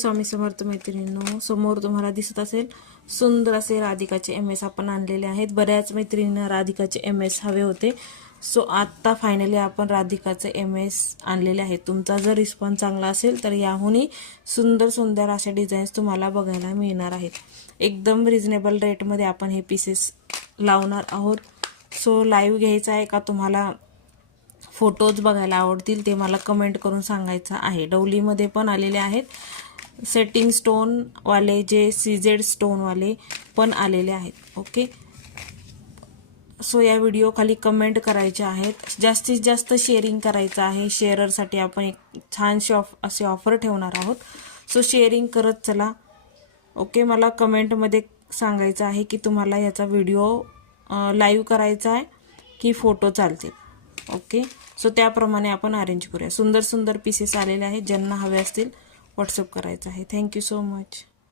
स्वामी समर्थ मैत्रिणींनो, समोर तुम्हाला दिसत असेल सुंदर असे राधिकाचे MS आपण आणलेले आहेत। बऱ्याच मैत्रिणींना राधिकाचे MS हवे होते, सो आता फायनली आपण राधिकाचे MS आणलेले आहेत। तुमचा जर रिस्पॉन्स चांगला असेल तर याहूनही सुंदर सुंदर अशा डिझाईन्स तुम्हाला बघायला मिळणार आहेत। एकदम रिजनेबल रेट मध्ये आपण हे पीसेस लावणार आहोत। सो लाईव्ह घ्यायचा आहे का तुम्हाला फोटोज बघायला आवडतील ते मला कमेंट करून सांगायचं आहे। डवलीमध्ये पण आलेले आहेत, सेटिंग स्टोन वाले जे CZ स्टोन वाले पण आलेले आहेत। ओके, सो या व्हिडिओ खाली कमेंट करायचे आहेत, जास्तीत जास्त शेअरिंग करायचं आहे। शेअररसाठी आपण एक छानशी असे ऑफर ठेवणार आहोत, सो शेअरिंग करत चला। ओके, मला कमेंटमध्ये सांगायचं आहे की तुम्हाला याचा व्हिडिओ लाईव्ह करायचा आहे की फोटो चालतील। ओके, सो त्याप्रमाणे आपण अरेंज करूया। सुंदर सुंदर पीसेस आलेले आहेत, ज्यांना हवे असतील व्हॉट्सअप करायचं आहे। Thank you so much.